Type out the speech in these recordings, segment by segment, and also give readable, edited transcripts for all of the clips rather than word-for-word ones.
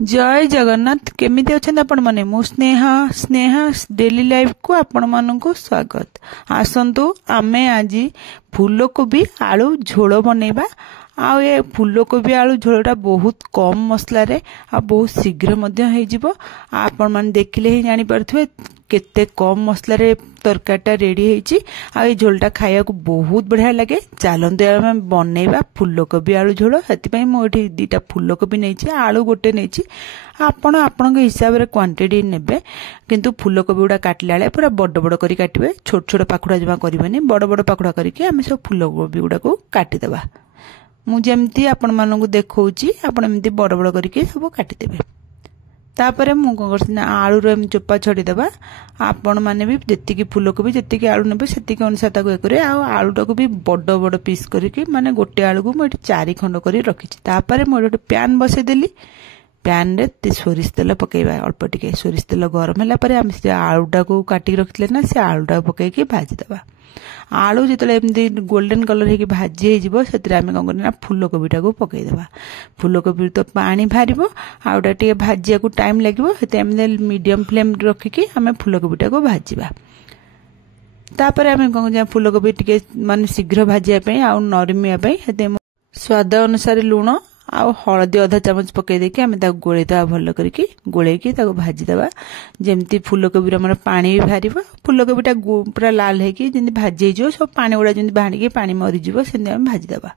जय जगन्नाथ केमिति अछन आपण माने मु स्नेहा स्नेहा डेली लाइफ को आपण मानकु स्वागत। आसंतु आमे आज फूलकोबी आलू झोल बनेबा। आ ये फूलकोबी आलू झोलटा बहुत कम मसला रे आ बहुत शीघ्र मध्य हे जिवो। आपण मान देखिले ही जानि परथुवे केते कम मसला रे तरकारीटा रेडी हेची। आ ये झोलटा खाया को बहुत बढ़िया लगे। चलते आम बनइबा फूलकोबी आलू झोल। हेतिपई मु एठी दुटा फूलकोबी नेछि आलू गोटे नेछि। आपण आपन हिसाब रे क्वांटिटी नेबे किंतु फूलकोबी गुडा काटला बेले पूरा बड़ बड़ करी काटिबे। छोट छोट पाखुडा जमा करबेनी बड़ बड़ पाखुडा करके आमे सब फूलकोबी गुडा को काटी देबा। मु जेमती आपण मानकु देखौची आपण एमती बड़ बड़ करके सब काटी देबे। तापरे मु कोन करछिना आलू रे चोपा छडी देबा। आपण माने भी जत्तिकी फूलकोबी जत्तिकी आलू नेबे सेतिकी अनुसार ताको एकरे आ आलू टाको भी बड़ बड़ पीस करके माने गोटे आलू को मु 4 खंड करी रखिछि। तापरे मु गोटे पैन बसे देली। पैन रे सोरिष तेल पकेबा अल्प टिके। सोरिष तेल गरम होला परे हम से आलू टाको काटी रखिले ना से आलू टा पकेकी भाजी देबा। आलू जितले एमती गोल्डन कलर हेकी भाजी हे जिवो सेतरे आमे कोन करना फूलकोबी टाको पकेइ देबा। फूलकोबी तो पानी भारिबो आउडा टिके भाजिया को टाइम लागिवो। हेते एमने मीडियम फ्लेम रखिकी आमे फूलकोबी टाको भाजिबा। तापरे आमे कोन जा फूलकोबी टिके माने शीघ्र भाजिया पई आ नरमिया पई हेते स्वाद अनुसार लूण आ हळदी आधा चामच पकई देके आमे ता गोळे ता भलो करके गोळे की ता भाजी देबा। जेमती फूलकोबी रे हमर पानी भी भारिबो। फूलकोबी ता पूरा लाल हे की जेंति भाजी जो सब पानी उडा जेंति बाहरी के पानी मरि जिवो सेंति हम भाजी देबा।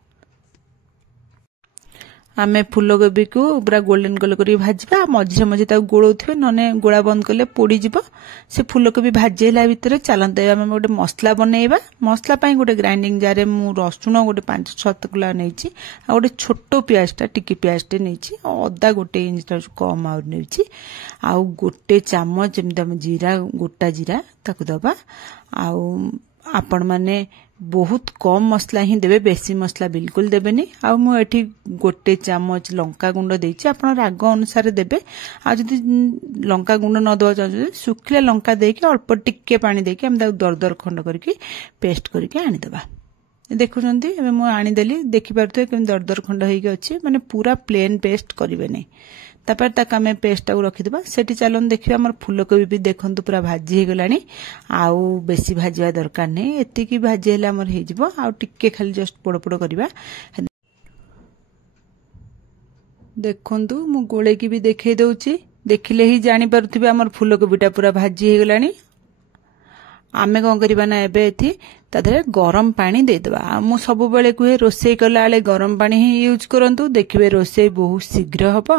आमे फूलकोबी को पूरा गोल्डन कलर करी भाजिबा। मझे मझे ता गोळौथिबे नने गोळा बंद करले पोडी जिवो। से फूलकोबी भाजेला भितर चलंते आमे गोटे मसला बनेइबा। मसला पई गोटे ग्राइंडिंग जार मु रसुण गोटे 5-7 किलो नेछि आ गोटे छोटो प्याजटा टिकी प्याजटे नेछि। अदा गोटे इंच कम आउ नेछि आ गोटे चामच जेमते हम जीरा गोटा जीरा ताकु दबा। आ आपण माने बहुत कम मसला ही देबे बेसी मसला बिल्कुल देबेनी। आ मु एठी गोटे चामच लंका गुंड देछि आपण राग अनुसार देबे। आ जदि लंका गुंड न दवा चाहते सुखले लंका देके अल्प टिक्के पानी देके हम दरदर खंड करके पेस्ट करके आनी देबा। देखुछंती एबे मु आनी देली देखि परते कि दरदर खंड हेके अछि माने पूरा प्लेन पेस्ट करिवे नै। तापर तक आमे पेस्ट को रखि देबा। सेठी चलन देखिबा हमर फूलकोबी भी देखंतु पूरा भाजी हे गलानी। आउ बेसी भाजीवा दरकार नै एति की भाजी हेला हमर हे जिवो। आउ टिक्के खाली जस्ट पोड़ पोड़ करिबा। देखंतु मु गोळे की भी देखै दउची देखिले ही जानि परथिबे हमर फूलकोबीटा पूरा भाजी हे गलानी। आमे कोन करिबा ना एबे एथि तादरे गरम पानी दे देबा। मु सब बेले कुहे रोसई कला आले गरम पानी ही यूज करंतु देखिबे रोसई बहुत शीघ्र हबो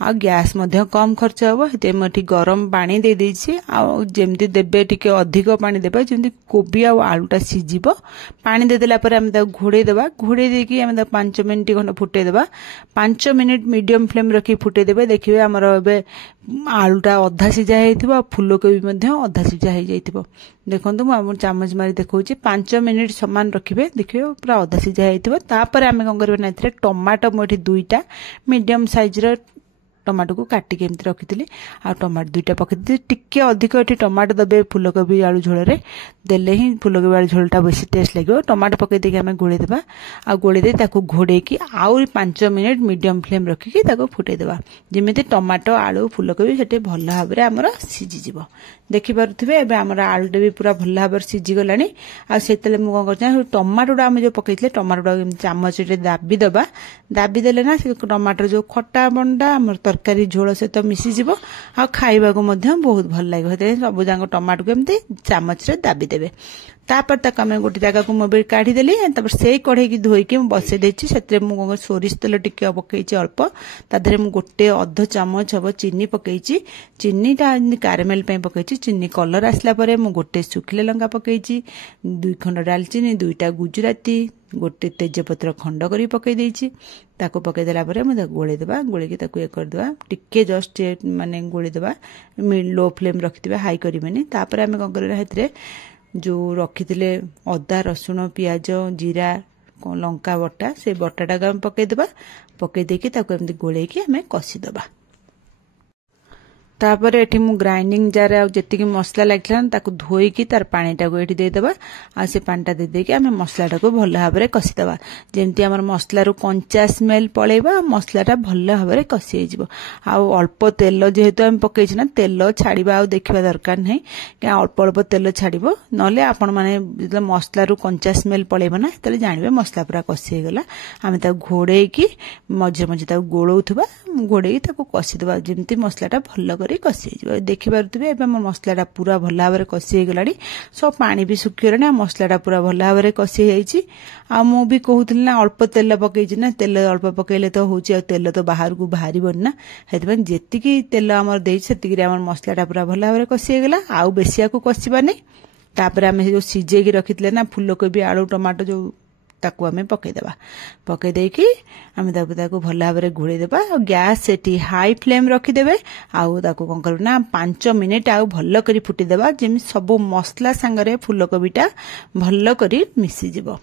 आ गैस मध्ये कम खर्च हबो। हेते मठी गरम पानी दे देछि। आ जेमति देबे टिके अधिक पानी देबा जेमति कोबी आ आलूटा सिजिबो। पानी दे देला पर हम ता घोड़े देबा। घोड़े देकी हम ता 5 मिनिट खन फुटे देबा। 5 मिनिट मीडियम फ्लेम रखी फुटे देबे। देखिबे हमर एबे आलूटा अधा सिजा हेतिबो फूलकोबी मध्ये अधा सिजा हे जाइतिबो। देखंतु मु चामच मारी देखौची 5 मिनिट समान रखिबे। देखियो पूरा अधा सिजा हेतिबो। तापर आमे कोन करबे ना एथरे टमाटो मोठी 2टा मीडियम साइज रो टमाटो को काटी के एमती रखितली। आ टमाटो 2टा पकति टिके अधिक एठी टमाटो दबे फूलकोबी आलू झोल रे देले ही फूलकोबी आलू झोलटा बेसी टेस्ट लागो। टमाटो पकई देके हमें गोळे देबा। आ गोळे दे ताको घोड़े की आउ 5 मिनिट मीडियम फ्लेम रखी की ताको फुटे देबा। जेमिति टमाटो आलू फूलकोबी सेटे भल भाबरे हमर सिजी जिवो। देखि परथिबे एबे हमर आलूटे भी पूरा भल भाबर सिजी गलानी। आ सेतले मु कोन करछा टमाटोडा हम जो पकैतले टमाटोडा चामच रे दाबी देबा। दाबी देले ना से टमाटर जो खट्टा बंडा हमर तरकारी झोल से तो मिसी जिवो। आ खाइबा को मध्य बहुत भल लागो। हेते सब जांग टमाटो के एमती चामच रे दाबी देबे। तापर तक आमे गोटे जगह को मोबाइल काढी देली। तापर सेई कढ़ई की धोई के बसे देछि। सेतरे मु सोरिष तेल टिके पकैछि अल्प। तादरे मु गोटे अध चामच हबो चीनी पकैछि। चीनीटा कैरामेल पे पकैछि। चीनी कलर आसला परे मु गोटे सुखले लंका पकैछि। 2 खंड दालचीनी 2टा गुजराती गोटे तेजपत्र खंड करी पकई देछि। ताको पकई देला परे मु गोळे देबा। गोळे के ताको कर देबा टिके जस्ट माने गोळे देबा। लो फ्लेम रखिदिबा हाई करिबेनी। तापर आमे कोन करबा हेतरे जो रखिथिले अदा रसुण पियाज जीरा लंका बटा से बटाटा को पकई देबा। पकई देके ताको एमती गोळे के हमें कसी देबा। तापर एठी मु ग्राइंडिंग जार जेतिकी मसला लागला ताकू धोईकी तार पानीटा को एठी देदेबा आ से पानीटा दे देकी आमे मसलाटा को भल भाबरे कसीदेबा जेमती हमर मसला रु कंचा स्मेल पळेबा मसलाटा भल भाबरे कसी हेजिबो आ अल्प तेल जेहेतु हम पकई छी ना तेल छाड़ीबा आ देखिबा दरकार नै कि अल्प अल्प तेल छाड़ीबो नले आपण माने जब मसला रु कंचा स्मेल पळेबा ना तले जानिबे मसला पूरा कसी हे गेला आमे ता घोड़ेकी मझे मझे ता गोळौथबा घोड़ेई ताको कसीदेबा जेमती मसलाटा भल कसी देखि पारे ए मसलाटा पूरा भल भाव कसी हो गलानी सब पानी भी सुखीगलानी मसलाटा पूरा भल भाव कसी आ मु भी कहूली ना अल्प तेल पकई ना तेल अल्प पकईले तो हूँ तेल तो बाहर को बाहर ना जी तेल आम देती मसलाटा पूरा भल भाव कसी हो गला आउ बेसिया को कसीबानी तापर आम जो सीझेकी रखी ना फूलकोबी आलू टमाटो जो ताकू आमे पकईदेबा पकई देकी आमे ताकू भल भाव घोड़े देबा गैस सेठी हाई फ्लेम रखीदेबे आउ ताकू कोन करू ना 5 मिनिट आउ भल करी फुटी देबा जेमि सब मसला संगरे फूलकोबीटा भल करी मिसी जिवो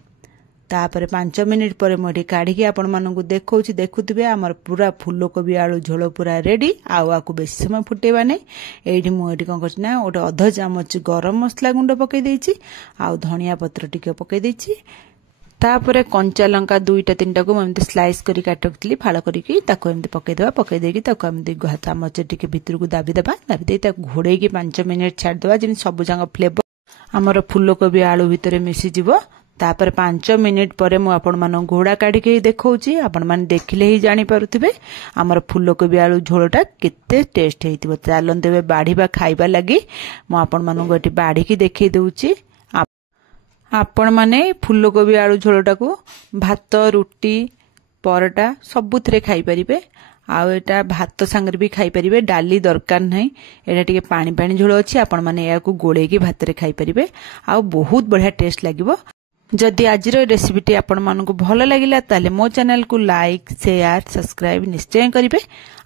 तापर 5 मिनिट पर मोठी काढी आपण मानकु देखौछि देखुतबे हमर पूरा फूलकोबी आलू झोल पूरा रेडी आउ आकु बेसी समय फुटेबा नै एठी मु एठी कोन करछि ना ओटे आधा चामच गरम मसला गुंड पकई देछि आउ धनिया पत्र टिके पकई देछि तापर कंचा लंका 2टा 3टा को एमती स्लाइस करी काटकली फाळ करिकी ताको एमती पकई देबा पकई देकी ताको एमती चामच टिके भीतर को दाबी देबा दाबी देई ताको घोड़ेकी 5 मिनिट छाड़ देबा जेन सब जंग फ्लेवर हमर फूलकोबी आलू भितरे मिसी जिवो तापर 5 मिनिट परे मु आपण मानो घोड़ा काढी के देखौछि आपण मान देखिले ही जानि पारुथिबे हमर फूलकोबी आलू झोलटा केते टेस्ट हेतिबो चालन देबे बाढीबा खाइबा लागि मु आपण मानो गोटी बाढी की देखै देउछि आपण माने फूलकोबी आलू झोलटा को भात रुटी परोटा सबुथरे खाइ परिबे आउ एटा भात संगे भी खाइ परिबे डाली दरकार नहीं एटा टिके पानी पानी झोल अछि आपण माने या को गोळे की भात रे खाइ परिबे आउ बहुत बढ़िया टेस्ट लागिबो जदि आज रेसिपीटी आपण मानकु भल लागिला ताले मो चैनल को लाइक शेयर सब्सक्राइब निश्चय करिवे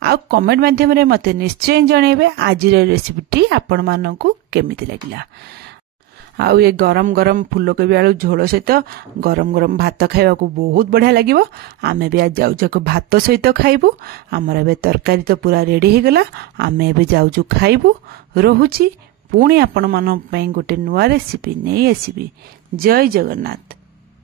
आ कमेंट माध्यम रे मते निश्चय जणेबे आज रेसिपीटी आपण मानकु केमिति लागिला आउ ये गरम गरम फूलकोबी आलू झोल सहित गरम गरम भात खाइबा को बहुत बढ़िया लागिबो आमे भी आज जाउजको भात सहित खाइबो हमर एबे तरकारी तो पूरा रेडी हे गला आमे एबे जाउजु खाइबो रहुची पुणी आपण मानन पई गोटे नुवा रेसिपी नै आसीबी जय जगन्नाथ।